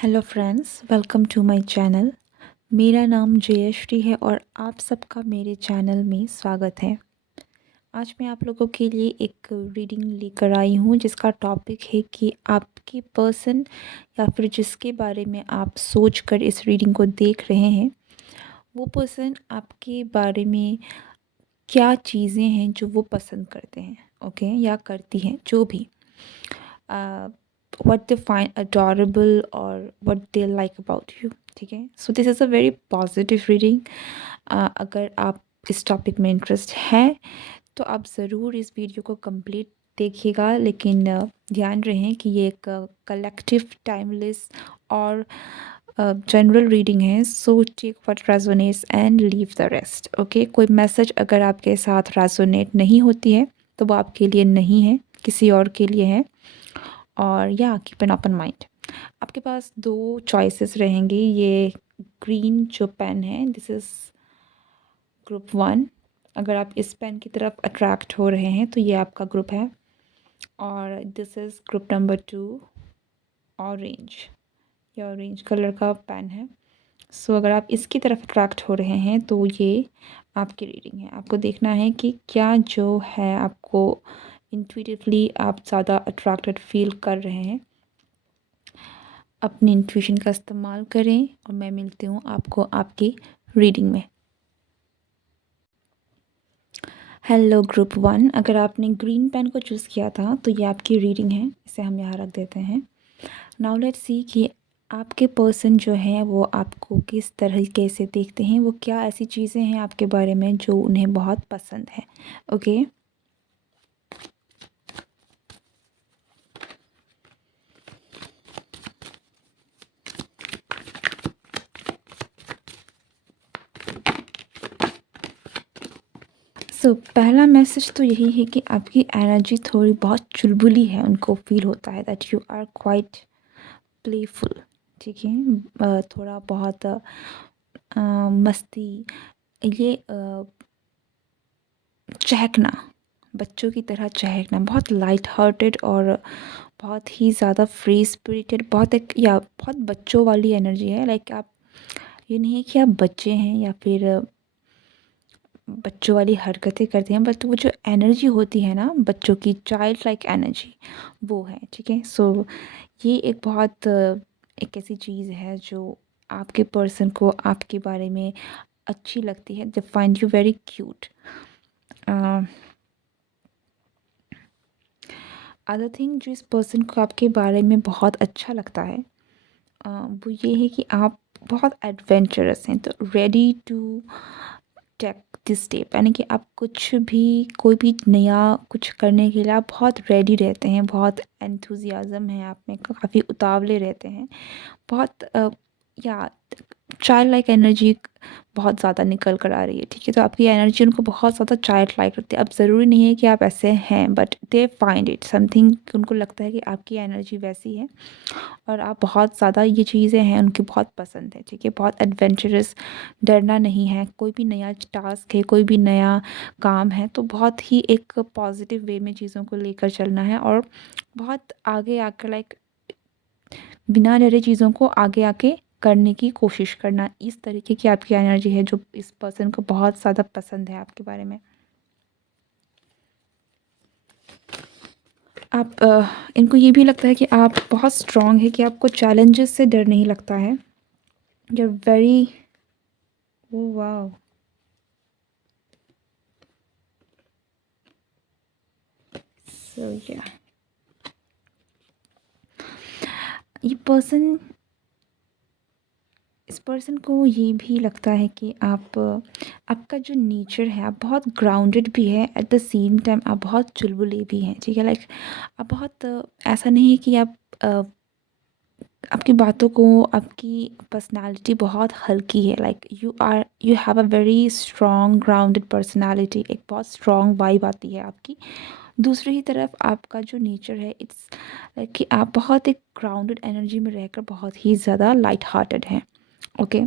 Hello friends, welcome to my channel. मेरा नाम जयश्री है और आप सबका मेरे चैनल में स्वागत है। आज मैं आप लोगों के लिए एक रीडिंग लेकर आई हूँ जिसका टॉपिक है कि आपकी पर्सन या फिर जिसके बारे में आप सोच कर इस रीडिंग को देख रहे हैं, वो पर्सन आपके बारे में क्या चीज़ें हैं जो वो पसंद करते हैं, ओके, या करती हैं, जो भी। what they find adorable or what they like about you। ठीक है, सो this is a very positive reading. अगर आप इस टॉपिक में इंटरेस्ट है तो आप ज़रूर इस वीडियो को कंप्लीट देखिएगा, लेकिन ध्यान रहे कि ये एक कलेक्टिव टाइमलेस और जनरल रीडिंग है। So take what resonates and leave the rest. Okay, कोई मैसेज अगर आपके साथ रेजोनेट नहीं होती है तो वो आपके लिए नहीं है, किसी और के लिए है। और या कीप एन ओपन माइंड। आपके पास दो चॉइसेस रहेंगी। ये ग्रीन जो पेन है, दिस इज़ ग्रुप 1। अगर आप इस पेन की तरफ अट्रैक्ट हो रहे हैं तो ये आपका ग्रुप है। और this is group number 2, orange. ये ऑरेंज कलर का पेन है। सो अगर आप इसकी तरफ अट्रैक्ट हो रहे हैं तो ये आपकी रीडिंग है। आपको देखना है कि क्या जो है आपको इंट्यूटिवली आप ज़्यादा अट्रैक्टेड फील कर रहे हैं। अपनी इंट्यूशन का इस्तेमाल करें और मैं मिलती हूँ आपको आपकी रीडिंग में। हेलो ग्रुप 1, अगर आपने ग्रीन पेन को चूज़ किया था तो ये आपकी रीडिंग है। इसे हम यहाँ रख देते हैं। नाउ लेट्स सी कि आपके पर्सन जो है वो आपको किस तरीके से देखते हैं, वो क्या ऐसी चीज़ें हैं आपके बारे में जो उन्हें बहुत पसंद है। ओके, सो पहला मैसेज तो यही है कि आपकी एनर्जी थोड़ी बहुत चुलबुली है। उनको फील होता है that you are quite playful. ठीक है, थोड़ा बहुत मस्ती, ये चहकना, बच्चों की तरह चहकना, बहुत लाइट हार्टेड और बहुत ही ज़्यादा फ्री स्पिरिटेड, बहुत एक या बहुत बच्चों वाली एनर्जी है। लाइक आप, ये नहीं है कि आप बच्चे हैं या फिर बच्चों वाली हरकतें करते हैं, बट वो जो एनर्जी होती है ना बच्चों की, चाइल्ड लाइक एनर्जी, वो है। ठीक है, सो ये एक बहुत एक ऐसी चीज़ है जो आपके पर्सन को आपके बारे में अच्छी लगती है। They find you very cute. Other thing जो इस पर्सन को आपके बारे में बहुत अच्छा लगता है, वो ये है कि आप बहुत एडवेंचरस हैं, तो ready to take this step, यानी कि आप कुछ भी, कोई भी नया कुछ करने के लिए आप बहुत रेडी रहते हैं, बहुत एंथुजियाज़म है आप में, काफ़ी उतावले रहते हैं, बहुत या चाइल्ड लाइक एनर्जी बहुत ज़्यादा निकल कर आ रही है। ठीक है, तो आपकी एनर्जी उनको बहुत ज़्यादा चाइल्ड लाइक लगती है। अब ज़रूरी नहीं है कि आप ऐसे हैं, but they find it something, उनको लगता है कि आपकी एनर्जी वैसी है और आप बहुत ज़्यादा, ये चीज़ें हैं उनकी बहुत पसंद है। ठीक है, बहुत एडवेंचरस, डरना नहीं है। कोई भी नया टास्क है, कोई भी नया काम है तो बहुत ही एक पॉजिटिव वे में चीज़ों को लेकर चलना है और बहुत आगे आकर, लाइक बिना डरे चीज़ों को आगे आके करने की कोशिश करना, इस तरीके की आपकी एनर्जी है जो इस पर्सन को बहुत ज़्यादा पसंद है आपके बारे में। आप इनको ये भी लगता है कि आप बहुत स्ट्रॉन्ग है, कि आपको चैलेंजेस से डर नहीं लगता है। You are very, oh wow, so या ये पर्सन, इस पर्सन को ये भी लगता है कि आप, आपका जो नेचर है, आप बहुत ग्राउंडेड भी है, एट द सेम टाइम आप बहुत चुलबुले भी हैं। ठीक है, लाइक आप बहुत ऐसा नहीं है कि आप आपकी बातों को, आपकी पर्सनालिटी बहुत हल्की है। Like you have a very strong grounded personality, एक बहुत स्ट्रॉन्ग वाइब आती है आपकी। दूसरी ही तरफ आपका जो नेचर है, इट्स लाइक कि आप बहुत एक ग्राउंडेड एनर्जी में रहकर बहुत ही ज़्यादा लाइट हार्टेड हैं। ओके,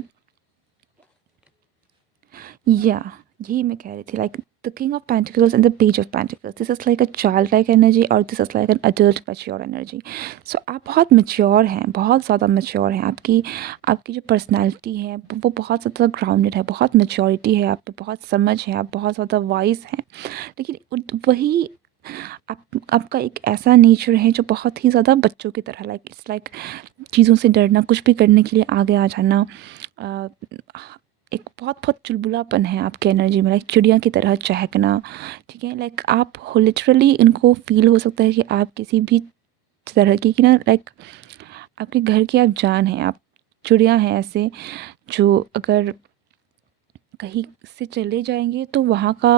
या यही मैं कह रही थी, like the King of Pentacles and the Page of Pentacles. This is like a childlike energy और this is like an adult mature energy. So आप बहुत mature हैं, बहुत ज़्यादा mature हैं. आपकी जो personality है वो बहुत ज़्यादा grounded है, बहुत maturity है आप पे, बहुत समझ है, आप बहुत ज़्यादा wise हैं. लेकिन वही आपका एक ऐसा नेचर है जो बहुत ही ज़्यादा बच्चों की तरह लाइक इट्स लाइक चीज़ों से डरना, कुछ भी करने के लिए आगे आ जाना. एक बहुत चुलबुलापन है आपके एनर्जी में, लाइक चिड़िया की तरह चहकना. ठीक है, लाइक आप लिटरली इनको फील हो सकता है कि आप किसी भी तरह की ना लाइक आपके घर की आप जान हैं, आप चिड़िया हैं ऐसे जो अगर कहीं से चले जाएंगे तो वहाँ का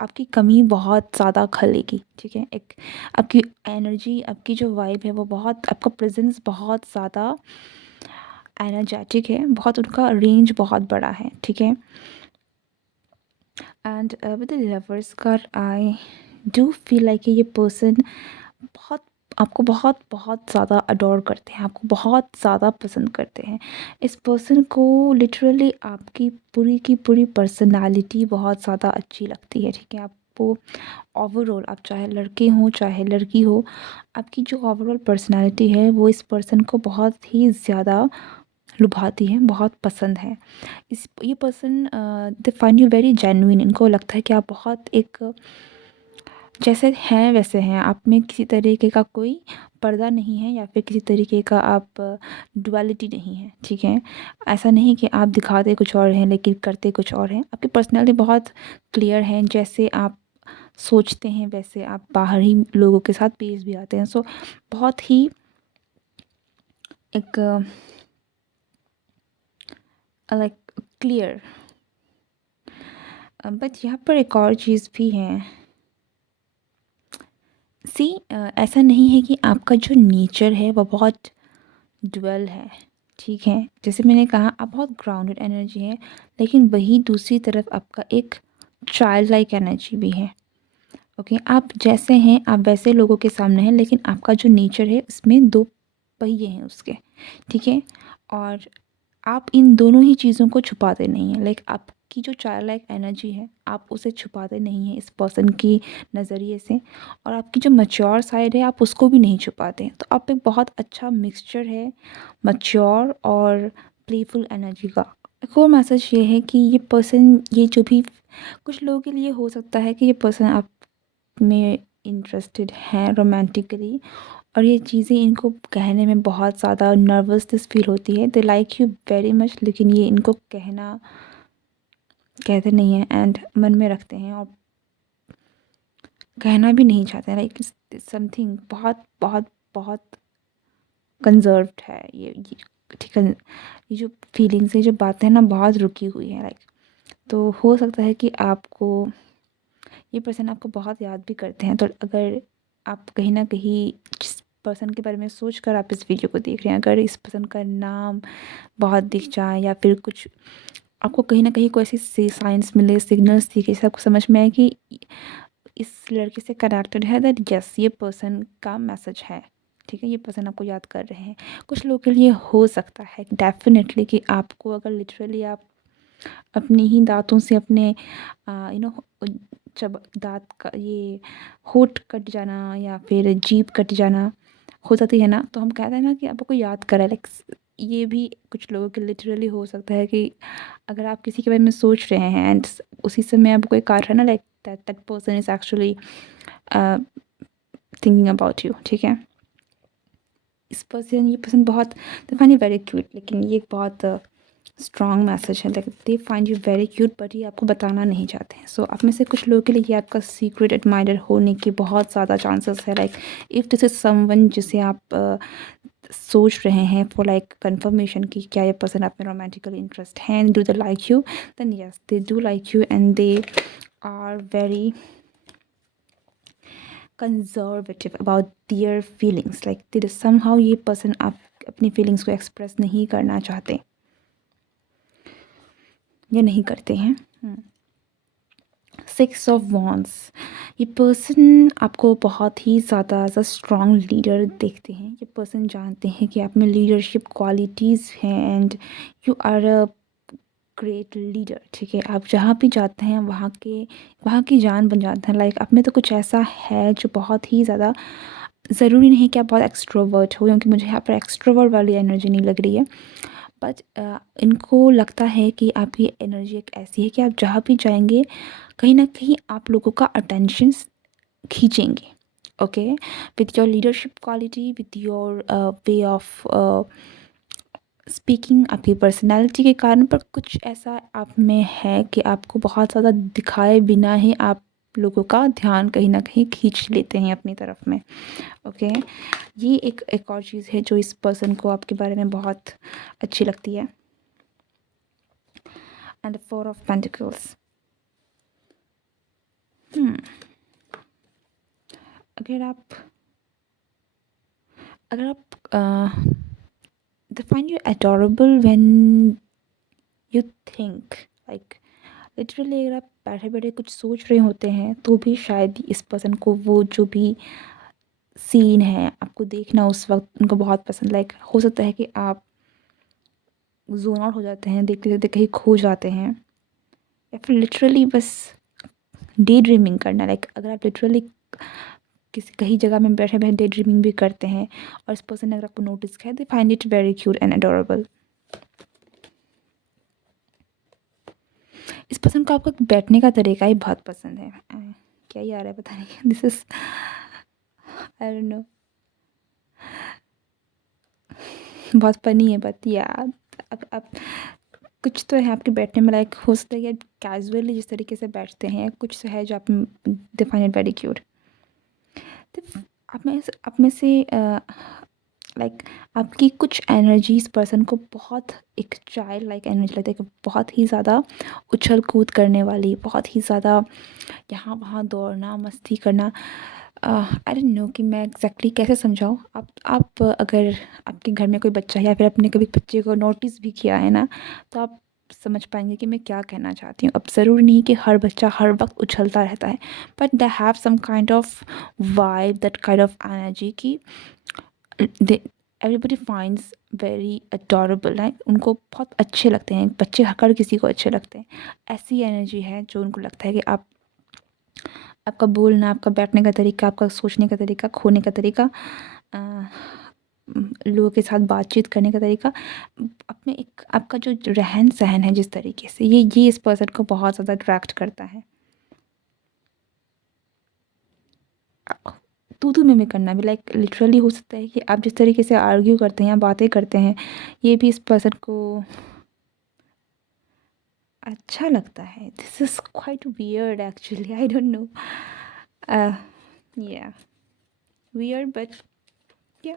आपकी कमी बहुत ज़्यादा खलेगी. ठीक है, एक आपकी एनर्जी, आपकी जो वाइब है वो बहुत, आपका प्रेजेंस बहुत ज़्यादा एनर्जेटिक है, बहुत उनका रेंज बहुत बड़ा है. ठीक है, and with the lovers card I do feel like ये पर्सन बहुत आपको बहुत बहुत ज़्यादा अडोर करते हैं, आपको बहुत ज़्यादा पसंद करते हैं. इस पर्सन को लिटरली आपकी पूरी की पूरी पर्सनालिटी बहुत ज़्यादा अच्छी लगती है. ठीक है, आपको ओवरऑल, आप चाहे लड़के हों चाहे लड़की हो, आपकी जो ओवरऑल पर्सनालिटी है वो इस पर्सन को बहुत ही ज़्यादा लुभाती है, बहुत पसंद है. ये person they find you very genuine. इनको लगता है कि आप बहुत एक जैसे हैं वैसे हैं, आप में किसी तरीके का कोई पर्दा नहीं है या फिर किसी तरीके का आप डुअलिटी नहीं है. ठीक है, ऐसा नहीं कि आप दिखाते कुछ और हैं लेकिन करते कुछ और हैं. आपकी पर्सनैलिटी बहुत क्लियर है, जैसे आप सोचते हैं वैसे आप बाहर ही लोगों के साथ पेश भी आते हैं. सो बहुत ही एक लाइक क्लियर. बट यहाँ पर एक और चीज़ भी है. ऐसा नहीं है कि आपका जो नेचर है वो बहुत ड्वेल है. ठीक है, जैसे मैंने कहा आप बहुत ग्राउंडेड एनर्जी है, लेकिन वही दूसरी तरफ आपका एक चाइल्ड लाइक एनर्जी भी है. ओके, आप जैसे हैं आप वैसे लोगों के सामने हैं, लेकिन आपका जो नेचर है उसमें दो पहिए हैं उसके. ठीक है, और आप इन दोनों ही चीज़ों को छुपाते नहीं हैं. लाइक आपकी जो चाइल्ड लाइक एनर्जी है आप उसे छुपाते नहीं हैं इस पर्सन की नज़रिए से, और आपकी जो मैच्योर साइड है आप उसको भी नहीं छुपाते हैं. तो आप एक बहुत अच्छा मिक्सचर है मैच्योर और प्लेफुल एनर्जी का. एक और मैसेज ये है कि ये पर्सन, ये जो भी कुछ लोगों के लिए हो सकता है कि ये पर्सन आप में इंटरेस्टेड हैं रोमांटिकली, और ये चीज़ें इनको कहने में बहुत ज़्यादा नर्वसनेस फील होती है. दे लाइक यू वेरी मच, लेकिन ये इनको कहते नहीं हैं एंड मन में रखते हैं और कहना भी नहीं चाहते. लाइक समथिंग बहुत बहुत बहुत कंजर्व्ड है ये. ठीक है, ये जो फीलिंग्स है, जो बातें हैं ना, बहुत रुकी हुई है. लाइक तो हो सकता है कि आपको ये पर्सन आपको बहुत याद भी करते हैं. तो अगर आप कहीं ना कहीं जिस पर्सन के बारे में सोच कर आप इस वीडियो को देख रहे हैं, अगर इस पर्सन का नाम बहुत दिख जाए या फिर कुछ आपको कहीं ना कहीं कोई ऐसी साइंस मिले, सिग्नल्स दिखे, इससे आपको समझ में आए कि इस लड़के से कनेक्टेड है, दैट यस ये पर्सन का मैसेज है. ठीक है, ये पर्सन आपको याद कर रहे हैं. कुछ लोगों के लिए हो सकता है डेफिनेटली कि आपको अगर लिटरली आप अपने ही दाँतों से अपने जब दाँत का ये होंठ कट जाना या फिर जीभ कट जाना हो जाती है ना, तो हम कहते हैं ना कि आपको याद करा. लाइक ये भी कुछ लोगों के लिटरली हो सकता है कि अगर आप किसी के बारे में सोच रहे हैं एंड उसी समय आपको एक कार है ना, like that person is actually thinking about you. ठीक है, ये पर्सन बहुत दे फाइंड यू वेरी क्यूट, लेकिन ये एक बहुत स्ट्रॉन्ग मैसेज है. Like they find you very cute but ये आपको बताना नहीं चाहते हैं. सो आप में से कुछ लोगों के लिए ये आपका सीक्रेट एडमायरर होने की बहुत ज़्यादा चांसेस है. Like if this is someone जिसे आप सोच रहे हैं फॉर लाइक कंफर्मेशन कि क्या ये पर्सन आप में रोमांटिकली इंटरेस्ट है, do they like you, then yes they do like you and they are very conservative about their feelings. Like they somehow ये पर्सन आप अपनी फीलिंग्स को एक्सप्रेस नहीं करना चाहते या नहीं करते हैं. 6 ऑफ वॉन्ड्स, ये पर्सन आपको बहुत ही ज़्यादा एज अ स्ट्रॉन्ग लीडर देखते हैं. ये पर्सन जानते हैं कि आप में लीडरशिप क्वालिटीज़ हैं and you are a great leader, ठीक है? आप जहाँ भी जाते हैं वहाँ की जान बन जाते हैं। लाइक आप में तो कुछ ऐसा है जो बहुत ही ज़्यादा, ज़रूरी नहीं कि आप बहुत एक्सट्रोवर्ट हो, क्योंकि मुझे यहाँ पर एक्सट्रोवर्ट वाली एनर्जी नहीं लग रही है। बट इनको लगता है कि आपकी एनर्जी एक ऐसी है कि आप जहाँ भी जाएँगे, कहीं न कहीं आप लोगों का अटेंशन खींचेंगे। Okay? With your leadership quality, with your way of speaking, आपकी पर्सनैलिटी के कारण, पर कुछ ऐसा आप में है कि आपको बहुत ज़्यादा दिखाए बिना ही आप लोगों का ध्यान कहीं न कहीं खींच लेते हैं अपनी तरफ में। ओके? ये एक और चीज़ है जो इस पर्सन को आपके बारे में बहुत अच्छी लगती है। And the 4 of pentacles. अगर आप अगर आप they find you adorable when you think like literally, अगर आप बैठे बैठे कुछ सोच रहे होते हैं तो भी शायद इस पर्सन को वो जो भी सीन है आपको देखना उस वक्त उनको बहुत पसंद, लाइक हो सकता है कि आप जोन आउट हो जाते हैं, देखते देखते कहीं खो जाते हैं, या फिर लिटरली बस डे ड्रीमिंग करना। लाइक अगर आप लिटरली किसी कहीं जगह में बैठे बैठे डे ड्रीमिंग भी करते हैं और इस पर्सन ने अगर आपको नोटिस किया, they find it very cute and adorable. इस पर्सन को आपका बैठने का तरीका ही बहुत पसंद है। क्या ही आ रहा है पता नहीं, this is I don't no, बहुत फनी है बट या अब कुछ तो है आपके बैठने में, लाइक हो सकता है कि कैजुअली जिस तरीके से बैठते हैं, कुछ तो है जो आप डिफाइन इट वेरी क्यूट। तो आप में से लाइक आपकी कुछ एनर्जी इस पर्सन को बहुत एक चाइल्ड लाइक एनर्जी लगती है, कि बहुत ही ज़्यादा उछल कूद करने वाली, बहुत ही ज़्यादा यहाँ वहाँ दौड़ना मस्ती करना। आई डोंट नो कि मैं एग्जैक्टली कैसे समझाऊँ। आप अगर आपके घर में कोई बच्चा है या फिर आपने कभी बच्चे को नोटिस भी किया है ना, तो आप समझ पाएंगे कि मैं क्या कहना चाहती हूँ। अब ज़रूरी नहीं कि हर बच्चा हर वक्त उछलता रहता है, but they have some kind of vibe, that kind of energy की they everybody finds very adorable है। उनको बहुत अच्छे लगते हैं बच्चे, हर किसी को अच्छे लगते हैं। ऐसी एनर्जी है जो उनको लगता है कि आपका बोलना, आपका बैठने का तरीका, आपका सोचने का तरीका, खोने का तरीका, अ, लोगों के साथ बातचीत करने का तरीका, अपने एक आपका जो रहन सहन है जिस तरीके से, ये इस पर्सन को बहुत ज़्यादा अट्रैक्ट करता है। तू में करना भी, लाइक लिटरली हो सकता है कि आप जिस तरीके से आर्ग्यू करते हैं या बातें करते हैं, ये भी इस पर्सन को अच्छा लगता है। This is quite weird actually, I don't no, या वियर्ड बट या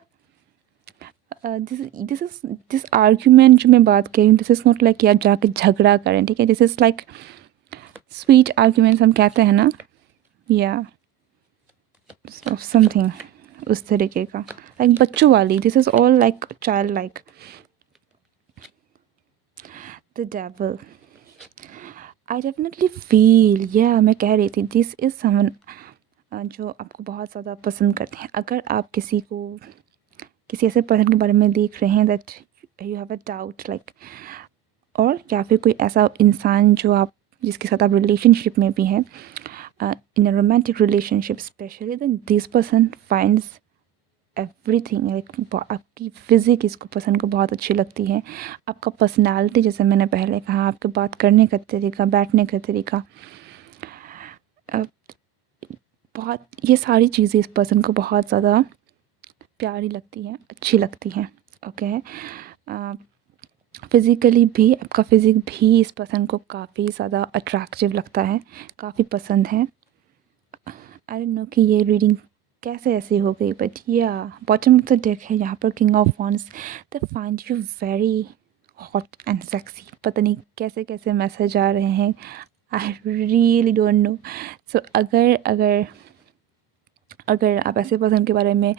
दिस आर्ग्यूमेंट जो मैं बात कर रही हूँ, दिस इज़ नॉट लाइक कि आप जाके झगड़ा करें, ठीक है? This is like sweet arguments हम कहते हैं ना, या समथिंग उस तरीके का, लाइक बच्चों वाली। This is all like child like. The devil, I definitely feel, या मैं कह रही थी दिस इज़ समवन जो आपको बहुत ज़्यादा पसंद करते हैं। अगर आप किसी ऐसे पर्सन के बारे में देख रहे हैं that you have a doubt like, और या फिर कोई ऐसा इंसान जो आप जिसके साथ आप रिलेशनशिप में भी हैं, in a romantic relationship specially, then this person finds everything like, आपकी फिजिक इसको पर्सन को बहुत अच्छी लगती है। आपका पर्सनालिटी, जैसे मैंने पहले कहा, आपके बात करने का तरीका, बैठने का तरीका, बहुत, ये सारी चीज़ें इस पर्सन को बहुत ज़्यादा प्यारी लगती हैं, अच्छी लगती हैं। ओके? फिज़िकली भी आपका फ़िज़िक भी इस पर्सन को काफ़ी ज़्यादा अट्रैक्टिव लगता है, काफ़ी पसंद है। आई डोंट नो कि ये रीडिंग कैसे ऐसी हो गई, बट या बॉटम ऑफ द डेक है यहाँ पर king of wands. They find you very hot and sexy. पता नहीं कैसे कैसे मैसेज आ रहे हैं, आई रियली डोंट नो। सो अगर अगर अगर आप ऐसे पर्सन के बारे में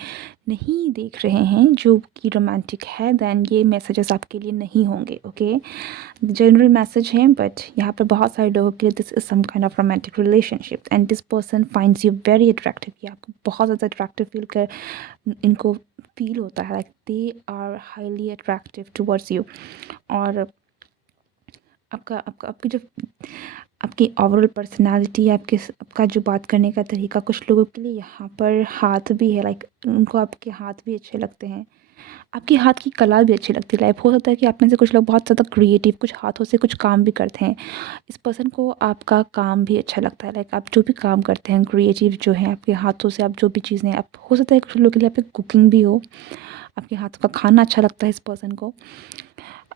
नहीं देख रहे हैं जो कि रोमांटिक है, देन ये मैसेजेस आपके लिए नहीं होंगे। ओके? जनरल मैसेज है, बट यहाँ पर बहुत सारे लोगों के लिए this is some kind of romantic relationship and this person finds you very attractive. ये आपको बहुत ज़्यादा अट्रैक्टिव फील कर इनको फील होता है, like they are highly attractive towards you. और आपका आपका आपकी जो आपकी ओवरऑल पर्सनैलिटी, आपका जो बात करने का तरीका, कुछ लोगों के लिए यहाँ पर हाथ भी है, लाइक उनको आपके हाथ भी अच्छे लगते हैं। आपके हाथ की कला भी अच्छी लगती है, लाइक हो सकता है कि आप में से कुछ लोग बहुत ज़्यादा क्रिएटिव, कुछ हाथों से कुछ काम भी करते हैं। इस पर्सन को आपका काम भी अच्छा लगता है, लाइक आप जो भी काम करते हैं क्रिएटिव जो है आपके हाथों से, आप जो भी चीज़ें आप, हो सकता है कुछ लोगों के लिए आपकी कुकिंग भी हो, आपके हाथों का खाना अच्छा लगता है इस पर्सन को।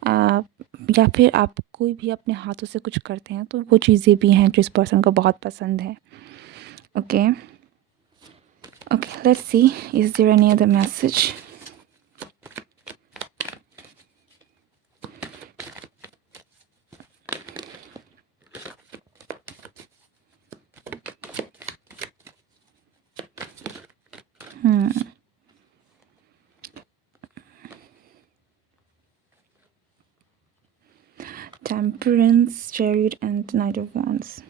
आ, या फिर आप कोई भी अपने हाथों से कुछ करते हैं तो वो चीज़ें भी हैं जो इस पर्सन को बहुत पसंद है। Okay, okay, let's see, is there any other message? Temperance, chariot and knight of wands.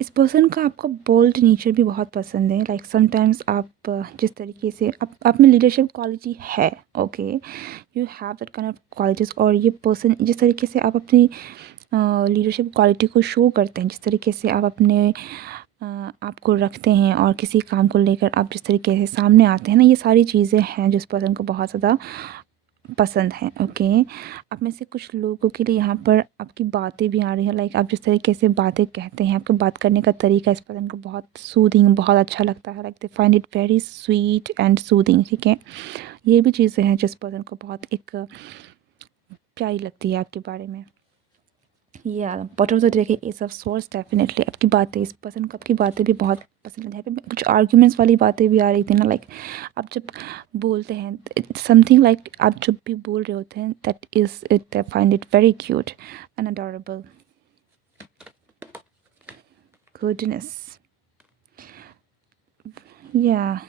इस पर्सन का आपका बोल्ड नेचर भी बहुत पसंद है, लाइक समटाइम्स आप जिस तरीके से आप में लीडरशिप क्वालिटी है, okay, you have that kind of qualities. और ये पर्सन जिस तरीके से आप अपनी लीडरशिप क्वालिटी को शो करते हैं, जिस तरीके से आप अपने आपको रखते हैं और किसी काम को लेकर आप जिस तरीके से सामने आते हैं ना, ये सारी चीज़ें हैं जो इस पर्सन को बहुत ज़्यादा पसंद है। ओके, आप में से कुछ लोगों के लिए यहाँ पर आपकी बातें भी आ रही हैं, लाइक आप जिस तरीके से बातें कहते हैं, आपके बात करने का तरीका इस पर्सन को बहुत सूदिंग, बहुत अच्छा लगता है, like they find it very sweet and soothing. ठीक है, ये भी चीज़ें हैं जिस पर्सन को बहुत एक प्यारी लगती है आपके बारे में। या bottom of the deck S of source, definitely आपकी बातें, इस पर्सन को आपकी बातें भी बहुत पसंद है। यहाँ पे कुछ आर्ग्यूमेंट्स वाली बातें भी आ रही थी ना, लाइक आप जब बोलते हैं समथिंग, लाइक आप जब भी बोल रहे होते हैं, that is it, find it very cute and adorable. Goodness, या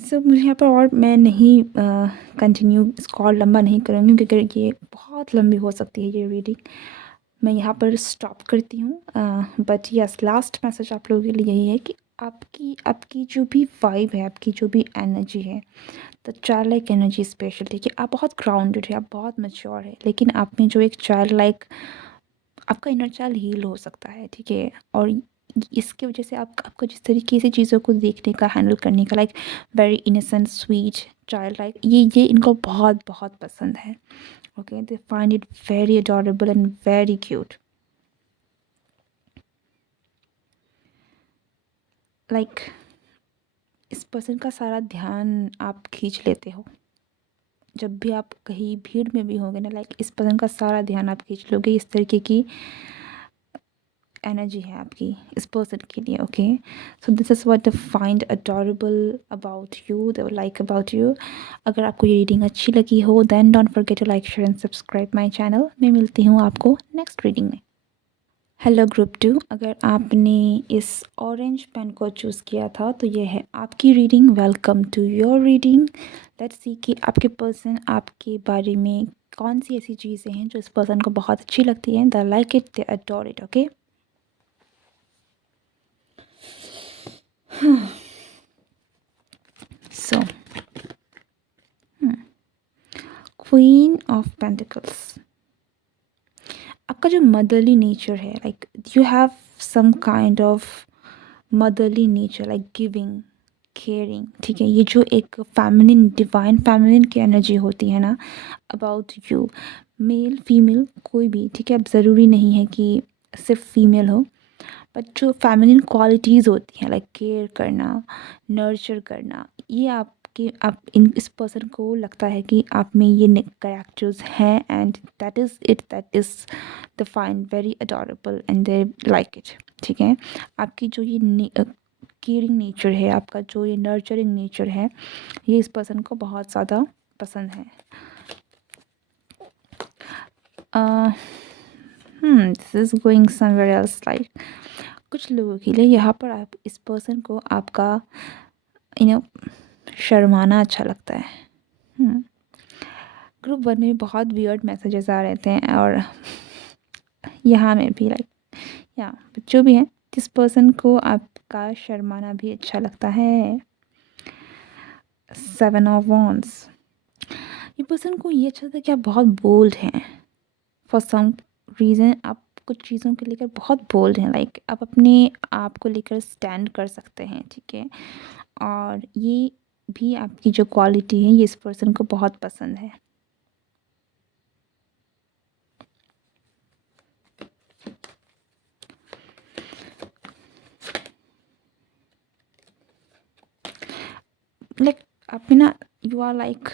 सो मुझे यहाँ पर, और मैं नहीं कंटिन्यू इस कॉल लंबा नहीं करूँगी क्योंकि ये बहुत लंबी हो सकती है ये रीडिंग। मैं यहाँ पर स्टॉप करती हूँ। बट यस, लास्ट मैसेज आप लोगों के लिए यही है कि आपकी आपकी जो भी वाइब है, आपकी जो भी एनर्जी है, तो चाइल्ड लाइक एनर्जी स्पेशल, ठीक है, आप बहुत ग्राउंडेड है, आप बहुत मैच्योर है, लेकिन आप में जो एक चाइल्ड लाइक, आपका इनर चाइल्ड हील हो सकता है, ठीक है। और इसकी वजह से आप आपका जिस तरीके से चीज़ों को देखने का, हैंडल करने का, like very innocent, sweet, child like, ये इनको बहुत बहुत पसंद है। Okay, they find it very adorable and very cute. Like इस पर्सन का सारा ध्यान आप खींच लेते हो, जब भी आप कहीं भीड़ में भी होंगे ना, लाइक इस पर्सन का सारा ध्यान आप खींच लोगे, इस तरीके की एनर्जी है आपकी इस पर्सन के लिए। Okay, so this is what the find adorable about you, the like about you. अगर आपको ये रीडिंग अच्छी लगी हो, then don't forget to like, share and subscribe my channel. मैं मिलती हूँ आपको नेक्स्ट रीडिंग में। हेलो ग्रुप 2, अगर आपने इस ऑरेंज पेन को चूज़ किया था तो ये है आपकी reading. Welcome to your reading. Let's see कि आपके पर्सन आपके बारे में कौन सी ऐसी चीज़ें हैं जो इस पर्सन को बहुत अच्छी लगती हैं, they like it, they adore it. Okay, so queen of pentacles, आपका जो मदरली नेचर है, like you have some kind of motherly nature, like giving, caring, ठीक है। ये जो एक फेमिनिन, डिवाइन फेमिनिन की एनर्जी होती है ना अबाउट यू, मेल फीमेल कोई भी, ठीक है, अब ज़रूरी नहीं है कि सिर्फ फीमेल हो, बट जो फेमिनिन क्वालिटीज़ होती हैं, लाइक केयर करना, नर्चर करना, ये आपके आप इन इस पर्सन को लगता है कि आप में ये कैरेक्टर्स हैं, and that is it, that is the find very adorable and they like it. ठीक है, आपकी जो ये केयरिंग नेचर है, आपका जो ये नर्चरिंग नेचर है, ये इस पर्सन को बहुत ज़्यादा पसंद है। This is going somewhere else, like कुछ लोगों के लिए यहाँ पर आप इस पर्सन को आपका यू नो शर्माना अच्छा लगता है। ग्रुप 1 में बहुत वियर्ड मैसेजेस आ रहे थे और यहाँ में भी, लाइक या जो भी हैं, किस पर्सन को आपका शर्माना भी अच्छा लगता है? 7 ऑफ वॉन्ड्स। ये पर्सन को ये अच्छा लगता है कि आप बहुत बोल्ड हैं। फॉर सम रीज़न आप कुछ चीज़ों को लेकर बहुत बोल्ड हैं, लाइक आप अपने आप को लेकर स्टैंड कर सकते हैं, ठीक है? और ये भी आपकी जो क्वालिटी है ये इस पर्सन को बहुत पसंद है। लाइक आप में ना, यू आर लाइक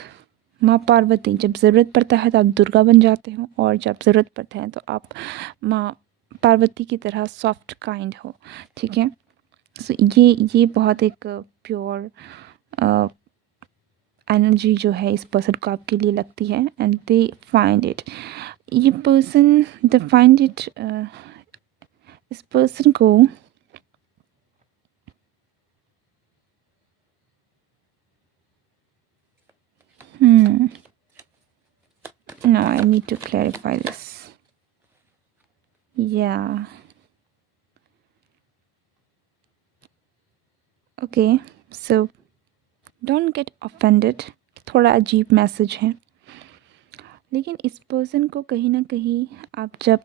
माँ पार्वती। जब ज़रूरत पड़ता है तो आप दुर्गा बन जाते हो, और जब ज़रूरत पड़ता है तो आप माँ पार्वती की तरह सॉफ्ट काइंड हो, ठीक है? सो ये बहुत एक प्योर एनर्जी जो है इस पर्सन को आपके लिए लगती है, एंड दे फाइंड इट, ये पर्सन दे फाइंड इट, इस पर्सन को no, I need to clarify this. Yeah. Okay, so don't get offended. थोड़ा अजीब मैसेज है, लेकिन इस पर्सन को कहीं ना कहीं आप जब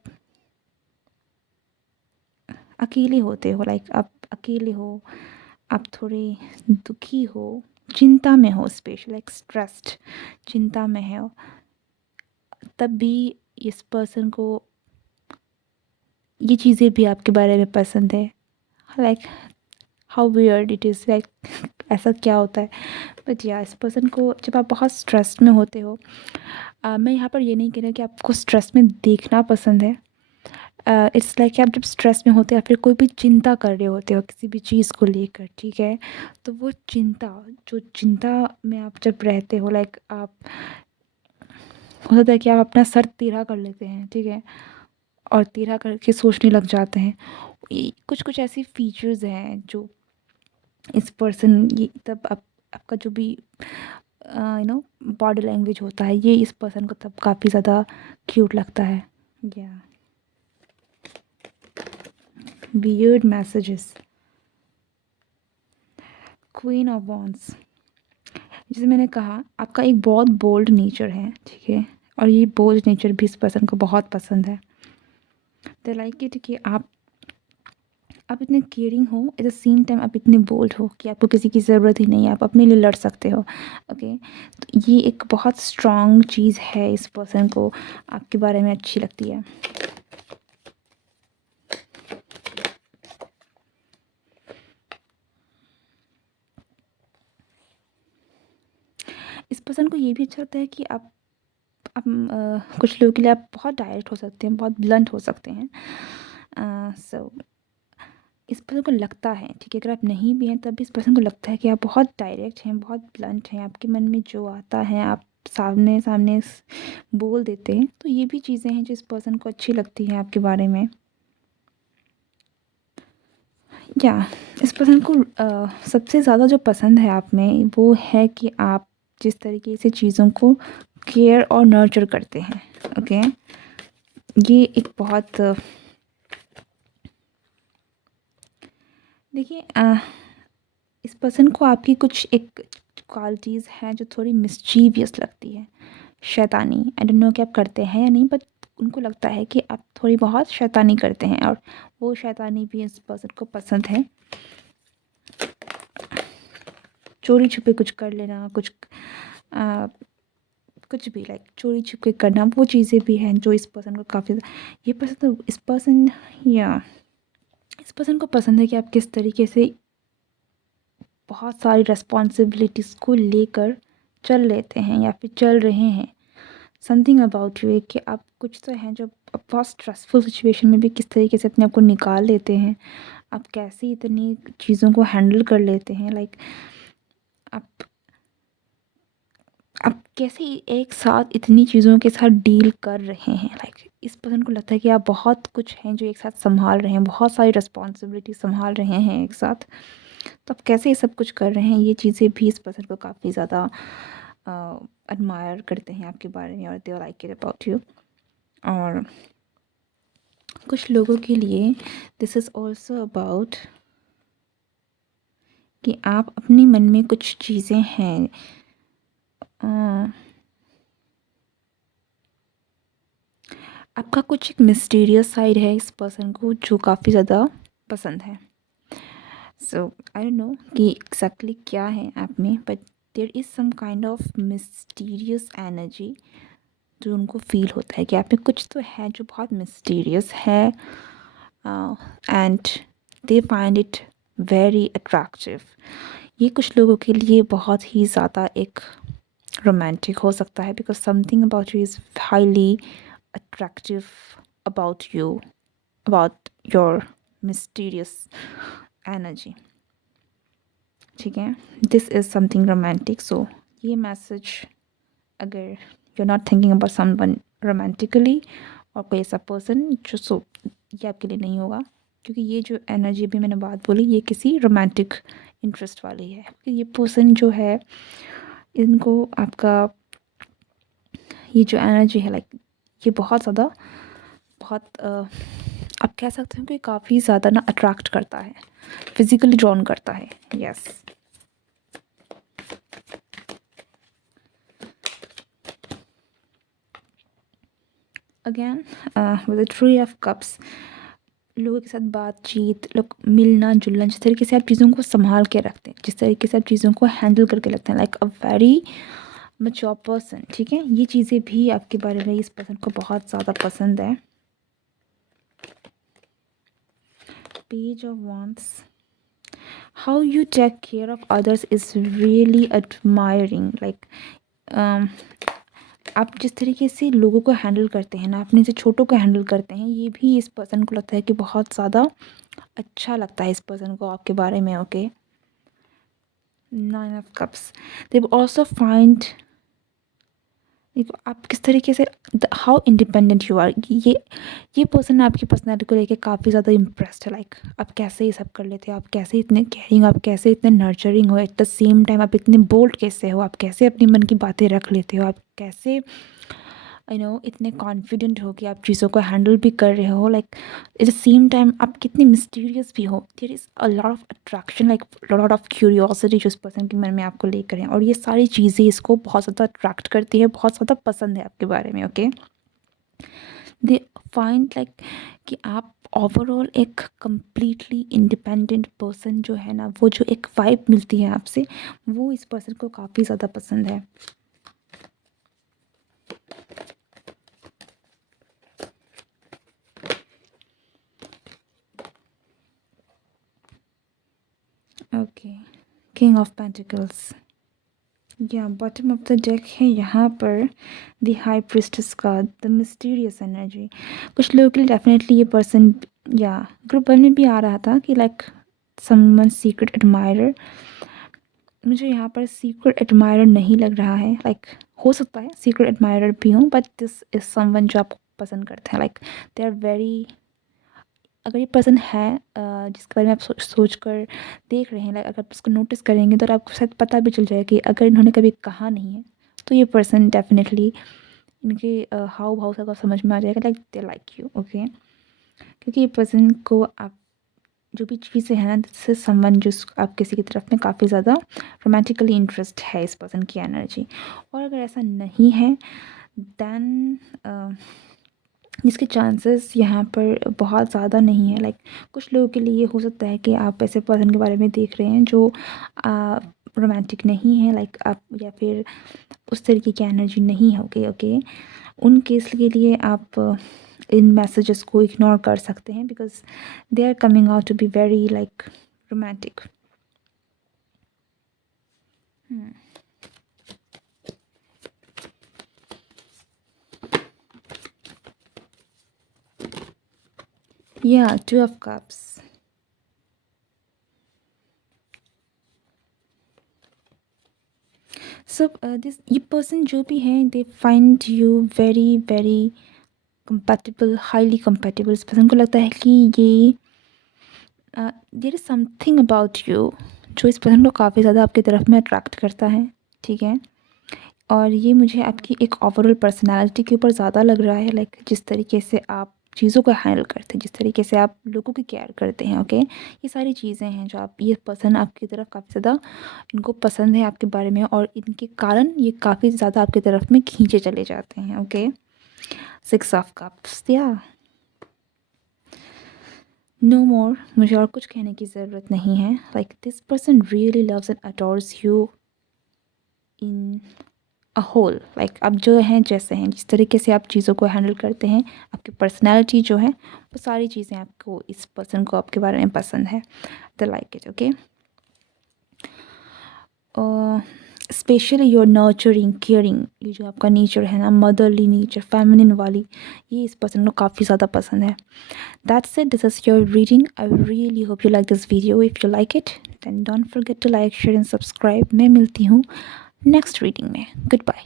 अकेले होते हो, लाइक आप अकेले हो, आप थोड़े दुखी हो, चिंता में हो, स्पेशल लाइक स्ट्रेस्ड, चिंता में हो, तब भी इस पर्सन को ये चीज़ें भी आपके बारे में पसंद है। Like how weird it is, like ऐसा क्या होता है, बट या इस पर्सन को जब आप बहुत स्ट्रेस में होते हो, मैं यहाँ पर ये नहीं कह रही कि आपको स्ट्रेस में देखना पसंद है। इट्स लाइक आप जब स्ट्रेस में होते हो या फिर कोई भी चिंता कर रहे होते हो किसी भी चीज़ को लेकर, ठीक है? तो वो चिंता, जो चिंता में आप जब रहते हो, लाइक आप, हो सकता है कि आप अपना सर टेढ़ा कर लेते हैं, ठीक है? और टेढ़ा करके सोचने लग जाते हैं। ये कुछ कुछ ऐसी फीचर्स हैं जो इस पर्सन, ये तब आपका जो भी बॉडी लैंग्वेज होता है, ये इस पर्सन को तब काफ़ी ज़्यादा क्यूट लगता है। या weird messages. Queen of wands. जैसे मैंने कहा, आपका एक बहुत बोल्ड नेचर है, ठीक है? और ये बोल्ड नेचर भी इस पर्सन को बहुत पसंद है। दे लाइक इट कि आप इतने केयरिंग हो, एट द सेम टाइम आप इतने बोल्ड हो कि आपको किसी की ज़रूरत ही नहीं है, आप अपने लिए लड़ सकते हो। ओके, तो ये एक बहुत स्ट्रॉन्ग चीज़ है, इस पर्सन को आपके बारे में अच्छी लगती है। इस पर्सन को ये भी अच्छा लगता है कि आप कुछ लोगों के लिए आप बहुत डायरेक्ट हो सकते हैं, बहुत ब्लंट हो सकते हैं। सो इस पर्सन को लगता है, ठीक है, अगर आप नहीं भी हैं तब भी इस पर्सन को लगता है कि आप बहुत डायरेक्ट हैं, बहुत ब्लंट हैं, आपके मन में जो आता है आप सामने सामने बोल देते हैं। तो ये भी चीज़ें हैं जो इस पर्सन को अच्छी लगती हैं आपके बारे में। या इस पर्सन को सबसे ज़्यादा जो पसंद है आप में वो है कि आप जिस तरीके से चीज़ों को केयर और नर्चर करते हैं। ओके, ये एक बहुत देखिए, इस पर्सन को आपकी कुछ एक क्वालिटीज़ हैं जो थोड़ी मिस्चीवियस लगती है, शैतानी। आई डोंट नो कि आप करते हैं या नहीं, बट उनको लगता है कि आप थोड़ी बहुत शैतानी करते हैं, और वो शैतानी भी इस पर्सन को पसंद है। चोरी छुपे कुछ कर लेना, कुछ भी, लाइक चोरी छुपे करना, वो चीज़ें भी हैं जो इस पर्सन को काफ़ी, ये पसंद, तो इस पर्सन, या इस पर्सन को पसंद है कि आप किस तरीके से बहुत सारी रिस्पॉन्सिबिलिटीज़ को लेकर चल लेते हैं या फिर चल रहे हैं। समथिंग अबाउट यू कि आप कुछ तो हैं जो आप बहुत स्ट्रेसफुल सिचुएशन में भी किस तरीके से अपने आप को निकाल लेते हैं, आप कैसे इतनी चीज़ों को हैंडल कर लेते हैं, लाइक आप आप कैसे एक साथ इतनी चीज़ों के साथ डील कर रहे हैं। लाइक इस पर्सन को लगता है कि आप बहुत कुछ हैं जो एक साथ संभाल रहे हैं, बहुत सारी रिस्पॉन्सिबिलिटी संभाल रहे हैं एक साथ। तो आप कैसे ये सब कुछ कर रहे हैं, ये चीज़ें भी इस पर्सन को काफ़ी ज़्यादा एडमायर करते हैं आपके बारे में, और दे लाइक इट अबाउट यू। और कुछ लोगों के लिए दिस इज़ ऑल्सो अबाउट कि आप अपने मन में कुछ चीज़ें हैं, आपका कुछ एक मिस्टीरियस साइड है इस पर्सन को जो काफ़ी ज़्यादा पसंद है। सो आई डोंट नो कि एग्जैक्टली क्या है आप में, but there is some kind of mysterious energy जो उनको फील होता है कि आप में कुछ तो है जो बहुत मिस्टीरियस है, and they find it very attractive. ये कुछ लोगों के लिए बहुत ही ज़्यादा एक रोमांटिक हो सकता है, because something about you is highly attractive about you, about your mysterious energy। ठीक है, this is something romantic. So ये मैसेज, अगर you are not thinking about someone romantically और कोई ऐसा पर्सन जो, सो ये आपके लिए नहीं होगा, क्योंकि ये जो एनर्जी अभी मैंने बात बोली ये किसी रोमांटिक इंटरेस्ट वाली है। ये पर्सन जो है, इनको आपका ये जो एनर्जी है, लाइक ये बहुत ज़्यादा, बहुत आप कह सकते हो कि काफ़ी ज़्यादा ना अट्रैक्ट करता है, फिजिकली ड्रॉन करता है। Yes, again with the three of cups, लोगों के साथ बातचीत, लोग मिलना जुलना, जिस तरीके से आप चीज़ों को संभाल के रखते हैं, जिस तरीके से आप चीज़ों को हैंडल करके रखते हैं, like a very mature person. ठीक है, ये चीज़ें भी आपके बारे में इस पर्सन को बहुत ज़्यादा पसंद है। Page of wands, how you take care of others is really admiring, like आप जिस तरीके से लोगों को हैंडल करते हैं ना, अपने से छोटों को हैंडल करते हैं, ये भी इस पर्सन को लगता है कि बहुत ज़्यादा अच्छा लगता है इस पर्सन को आपके बारे में। Okay, 9 of cups, they will also find, देखो आप किस तरीके से, हाउ इंडिपेंडेंट यू आर, ये पर्सन आपकी पर्सनैलिटी को लेके काफ़ी ज़्यादा इम्प्रेस्ड है। लाइक आप कैसे ये सब कर लेते हो, आप कैसे इतने केयरिंग, आप कैसे इतने नर्चरिंग हो, एट द सेम टाइम आप इतने बोल्ड कैसे हो, आप कैसे अपने मन की बातें रख लेते हो, आप कैसे इतने कॉन्फिडेंट हो कि आप चीज़ों को हैंडल भी कर रहे हो, like at the same time आप कितने मिस्टीरियस भी हो। There is a lot of attraction, like lot of curiosity जो इस पर्सन के मन में आपको लेकर है, और ये सारी चीज़ें इसको बहुत ज़्यादा अट्रैक्ट करती है, बहुत ज़्यादा पसंद है आपके बारे में। ओके, दे फाइंड लाइक कि आप ओवरऑल एक कम्प्लीटली इंडिपेंडेंट पर्सन जो है ना, वो जो एक वाइब मिलती है आपसे, वो इस पर्सन को काफ़ी ज़्यादा पसंद है। ओके, किंग ऑफ पेंटिकल्स, या बॉटम ऑफ द डेक है यहाँ पर द हाई प्रिस्टेस का, द मिस्टीरियस एनर्जी। कुछ लोगों के लिए डेफिनेटली ये पर्सन, या ग्रुप वन में भी आ रहा था कि लाइक समवन सीक्रेट एडमायरर। मुझे यहाँ पर सीक्रेट एडमायरर नहीं लग रहा है, लाइक हो सकता है सीक्रेट एडमायरर भी हूँ, बट दिस इज समवन जो आपको पसंद करते हैं, लाइक दे आर वेरी, अगर ये पर्सन है जिसके बारे में आप सोच कर देख रहे हैं, लाइक अगर आप उसको नोटिस करेंगे तो आपको शायद पता भी चल जाए कि अगर इन्होंने कभी कहा नहीं है तो ये पर्सन डेफिनेटली, इनके हाव भाव से आपको समझ में आ जाएगा, like they like you. Okay, क्योंकि ये पर्सन को आप जो भी चीज़ें हैं ना, दिस इज समवन जो आप किसी की तरफ में काफ़ी ज़्यादा रोमांटिकली इंटरेस्ट है इस पर्सन की एनर्जी। और अगर ऐसा नहीं है देन इसके चांसेस यहाँ पर बहुत ज़्यादा नहीं है। लाइक कुछ लोगों के लिए हो सकता है कि आप ऐसे पर्सन के बारे में देख रहे हैं जो रोमांटिक नहीं है, लाइक आप, या फिर उस तरीके की एनर्जी नहीं है। ओके ओके, उन केस के लिए आप इन मैसेजेस को इग्नोर कर सकते हैं, because they are coming out to be very like romantic. या 2 of cups, सब दिस, ये पर्सन जो भी है they find you very very compatible, highly compatible. इस पर्सन को लगता है कि ये there is something about you जो इस पर्सन को काफ़ी ज़्यादा आपकी तरफ में अट्रैक्ट करता है। ठीक है, और ये मुझे आपकी एक ओवरऑल पर्सनालिटी के ऊपर ज़्यादा लग रहा है, लाइक जिस तरीके से आप चीज़ों को हैंडल करते हैं, जिस तरीके से आप लोगों की केयर करते हैं, ओके? ये सारी चीज़ें हैं जो आप ये पर्सन आपकी तरफ काफ़ी ज़्यादा इनको पसंद है आपके बारे में, और इनके कारण ये काफ़ी ज़्यादा आपकी तरफ में खींचे चले जाते हैं, ओके? 6 ऑफ कप्स, या नो मोर, मुझे और कुछ कहने की ज़रूरत नहीं है। Like this person really loves and adores you in a whole. Like आप जो हैं जैसे हैं, जिस तरीके से आप चीज़ों को हैंडल करते हैं, आपकी पर्सनैलिटी जो है, वो सारी चीज़ें आपको, इस पर्सन को आपके बारे में पसंद है। दे like it, okay? Specially your nurturing, caring, ये जो आपका नेचर है ना, मदरली नेचर, फेमिनिन वाली, ये इस पर्सन को काफ़ी ज़्यादा पसंद है। That's it, this is your reading. I really hope you like this video. If you like it then don't forget to like, share and subscribe. मैं मिलती हूँ नेक्स्ट रीडिंग में। Good bye.